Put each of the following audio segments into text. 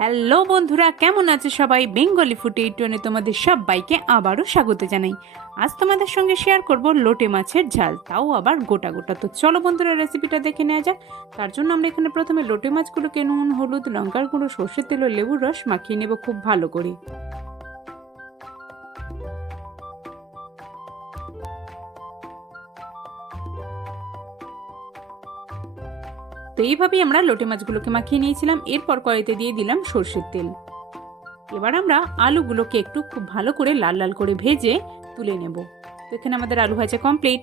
Hello বন্ধুরা, কেমন আছে সবাই? বেঙ্গলি ফুটে টোনে তোমাদের সবাইকে আবারও স্বাগত জানাই। আজ তোমাদের সঙ্গে শেয়ার করব লোটে মাছের ঝাল, তাও আবার গোটা গোটা। তো চলো বন্ধুরা রেসিপিটা দেখে নেওয়া যাক। তার জন্য আমরা এখানে প্রথমে লোটে মাছগুলোকে নুন, হলুদ, লঙ্কার গুঁড়ো, সর্ষের তেল ও লেবুর রস মাখিয়ে নেব খুব ভালো করে। তো এইভাবেই আমরা লোটে মাছগুলোকে মাখিয়ে নিয়েছিলাম। এরপর কড়াইতে দিয়ে দিলাম সর্ষের তেল। এবার আমরা আলুগুলোকে একটু খুব ভালো করে লাল লাল করে ভেজে তুলে নেব। তো এখানে আমাদের আলু ভাজা কমপ্লিট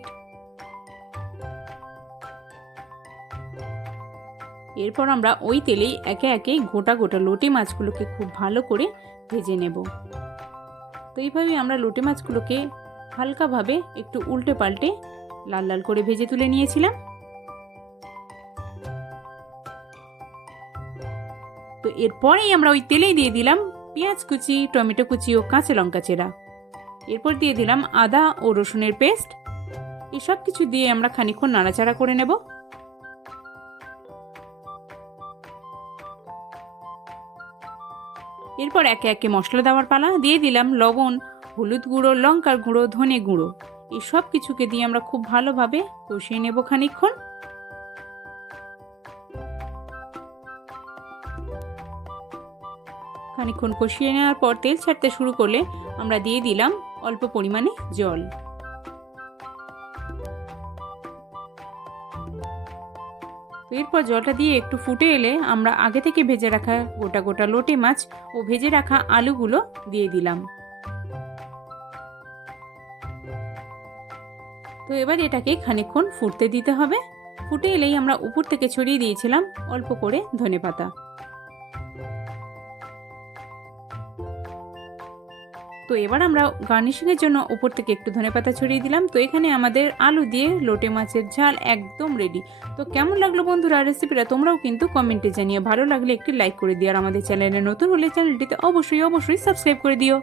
এরপর আমরা ওই তেলেই একে একে গোটা গোটা লোটে মাছগুলোকে খুব ভালো করে ভেজে নেব। তো এইভাবেই আমরা লোটে মাছগুলোকে হালকাভাবে একটু উল্টে পাল্টে লাল লাল করে ভেজে তুলে নিয়েছিলাম। তো এরপরেই আমরা ওই তেলেই দিয়ে দিলাম পেঁয়াজ কুচি, টমেটো কুচি ও কাঁচা লঙ্কা চেরা। এরপর দিয়ে দিলাম আদা ও রসুনের পেস্ট। এসব কিছু দিয়ে আমরা খানিক্ষণ নাড়াচাড়া করে নেব। এরপর একে একে মশলা দেওয়ার পালা দিয়ে দিলাম লবণ, হলুদ গুঁড়ো, লঙ্কার গুঁড়ো, ধনে গুঁড়ো। এই সব কিছুকে দিয়ে আমরা খুব ভালোভাবে কষিয়ে নেব খানিক্ষণ খানিক্ষণ কষিয়ে নেওয়ার পর তেল ছাড়তে শুরু করলে আমরা দিয়ে দিলাম অল্প পরিমাণে জল। এরপর জলটা দিয়ে একটু ফুটে এলে আমরা আগে থেকে ভেজে রাখা গোটা গোটা লোটে মাছ ও ভেজে রাখা আলুগুলো দিয়ে দিলাম। তো এবার এটাকে খানিক্ষণ ফুটতে দিতে হবে। ফুটে এলেই আমরা উপর থেকে ছড়িয়ে দিয়েছিলাম অল্প করে ধনে পাতা তো এবার আমরা গার্নিশিংয়ের জন্য উপর থেকে একটু ধনে পাতা ছড়িয়ে দিলাম। তো এখানে আমাদের আলু দিয়ে লোটে মাছের ঝাল একদম রেডি তো কেমন লাগল বন্ধুরা রেসিপিটা তোমরাও কিন্তু কমেন্টে জানিয়ে ভালো লাগলে একটি লাইক করে দিও। আর আমাদের চ্যানেলে নতুন হলে চ্যানেলটিতে অবশ্যই অবশ্যই সাবস্ক্রাইব করে দিও।